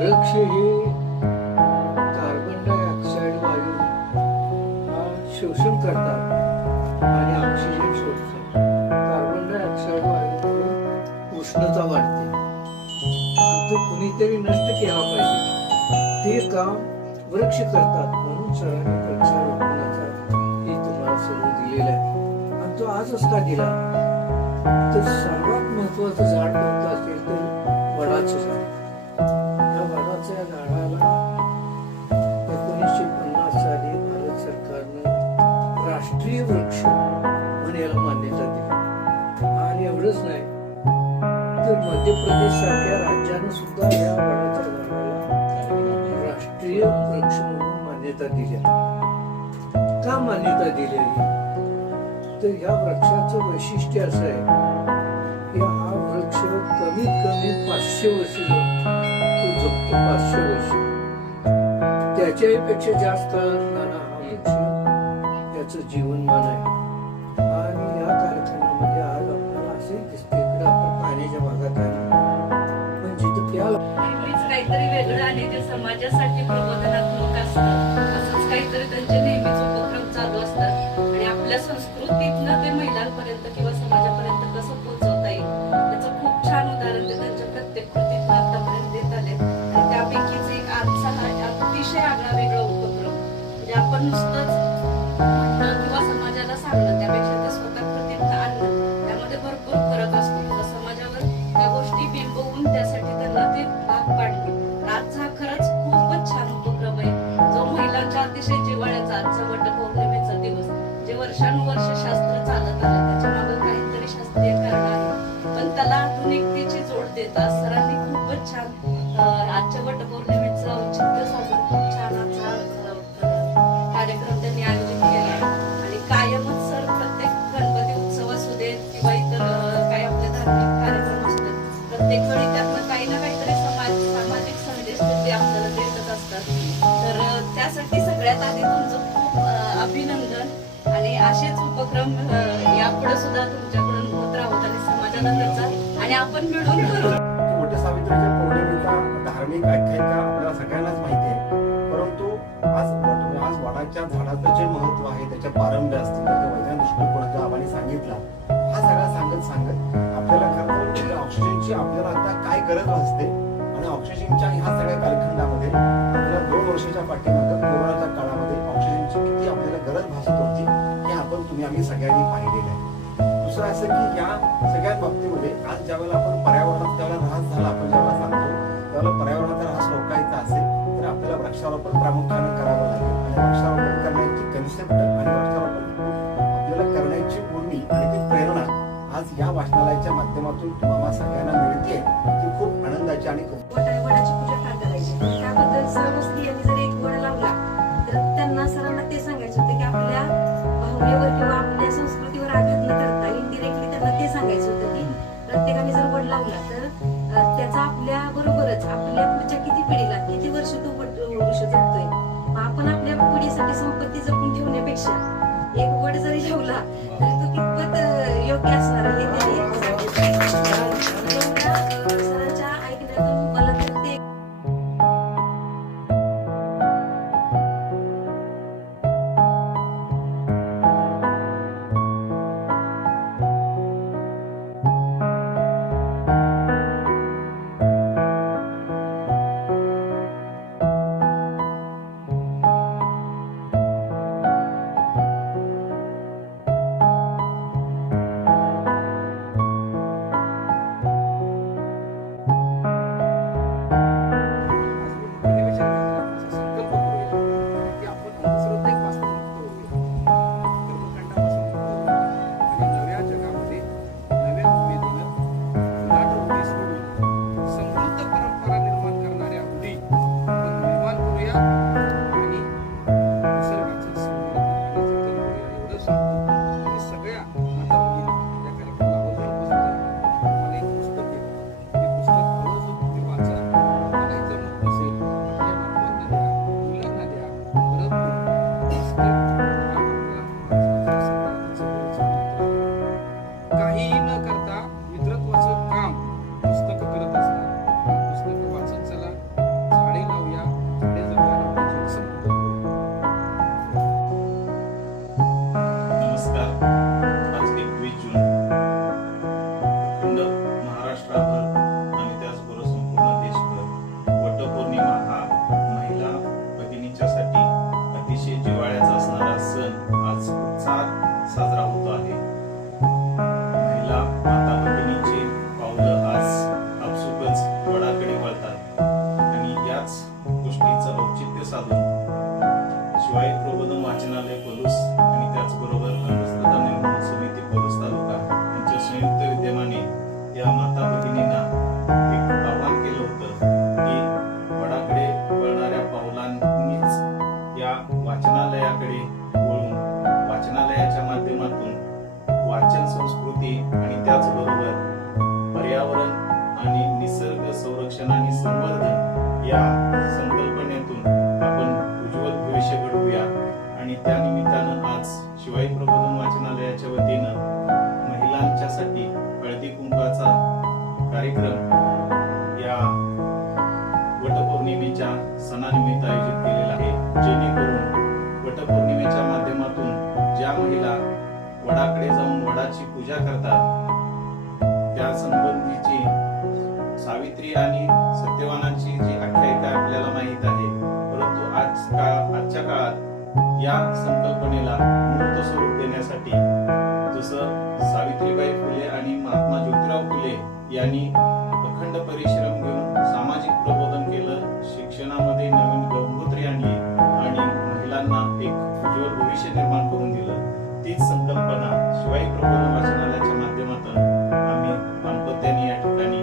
वृक्ष हे carbon dioxide वायू हा शोषण करतात आणि ऑक्सिजन सोडतात. कार्बन डायऑक्साईड वायू उष्णता वाढते. तो कुणीतरी नष्ट केला पाहिजे. ते काम वृक्ष करतात म्हणून सरांनी वृक्षारोपणाचा हे तुम्हाला सर्व दिलेला आहे. आणि तो आजच का दिला? तर सर्वात महत्वाचं झाड कोणतं असेल? आणि नाही. तर मध्य प्रदेश सारख्या राज्याने सुद्धा या वाड्याच्या झाडाला राष्ट्रीय वृक्ष म्हणून मान्यता दिली का मान्यता दिलेली तर ह्या वृक्षाचं वैशिष्ट्य असं आहे की हा वृक्ष कमीत कमी पाचशे वर्ष जगतो. तो जगतो पाचशे वर्ष. त्याच्याही पेक्षा जास्त काळ असणारा हा वृक्ष त्याचं जीवनमान आहे. समाजासाठी प्रबोधनात्मक असतं. त्यासाठी सगळ्यात आधी तुमचं खूप अभिनंदन आणि असेच उपक्रम यापुढे सुद्धा तुमच्याकडून होत राहत आणि समाजाला त्याचा आणि आपण मिळून करू. सावित्रीच्या पौर्णिमेचा धार्मिक आख्यायिका आपल्याला सगळ्यांनाच माहिती आहे. परंतु आज आज वडाच्या झाडाचं जे महत्त्व आहे त्याच्या पारंब्य असतील त्याच्या वैज्ञानिक दृष्टिकोनाचा आबाने सांगितला हा सगळा सांगत सांगत आपल्याला खरं म्हणजे ऑक्सिजनची आपल्याला आता काय गरज असते आणि ऑक्सिजनच्या ह्या सगळ्या कालखंडामध्ये आपल्या दोन वर्षाच्या पाठीमागं कोरोनाच्या काळामध्ये ऑक्सिजनची किती आपल्याला गरज भासत होती हे आपण तुम्ही आम्ही सगळ्यांनी पाहिलेलं आहे. दुसरं असं की या सगळ्या बाबतीमध्ये आज ज्यावेळेला आपण पर्यावरणात ज्यावेळेला ऱ्हास झाला आपण ज्यावेळेला सांगतो त्यावेळेला पर्यावरणाचा ऱ्हास रोखायचा असेल तर आपल्याला वृक्षारोपण प्रामुख्याने करावं लागेल. आणि वृक्षारोपण करण्याची कन्सेप्ट आणि वृक्षारोपण आपल्याला करण्याची उर्मी आणि ती प्रेरणा आज या वाचनालयाच्या माध्यमातून तुम्हाला ठिकाणी वडाची त्याबद्दल जर एक तर त्यांना सर्वांना ते सांगायचं होतं की आपल्या भावनेवर किंवा आपल्या संस्कृतीवर त्यांना ते सांगायचं होतं की तर त्याचा आपल्या बरोबरच आपल्या किती किती वर्ष आपण आपल्या पिढीसाठी संपत्ती जपून ठेवण्यापेक्षा साधून शिवाय प्रबोधन वाचनालय पलूस आणि त्याचबरोबर समिती पलूस तालुका यांच्या संयुक्त विद्यमाने या माता भगिनींना एक केलं होतं की वडाकडे वळणाऱ्या पावलांनीच या वाचनालयाकडे वळून वाचनालयाच्या माध्यमातून वाचन संस्कृती कार्यक्रम या वटपौर्णिमेच्या सणानिमित्त आयोजित केलेला आहे जेणेकरून वटपौर्णिमेच्या माध्यमातून ज्या महिला वडाकडे जाऊन वडाची पूजा करतात त्या संबंधीची सावित्री आणि सत्यवानांची जी भविष्य निर्माण करून दिलं. तीच संकल्पना शिवाय प्रभू वाचनालयाच्या माध्यमातून आम्ही दाम्पत्याने या ठिकाणी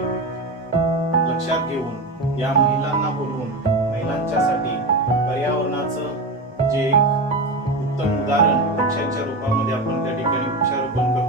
लक्षात घेऊन या महिलांना बोलवून महिलांच्यासाठी पर्यावरणाचं जे एक उत्तम उदाहरण वृक्षांच्या रूपामध्ये आपण त्या ठिकाणी वृक्षारोपण करतो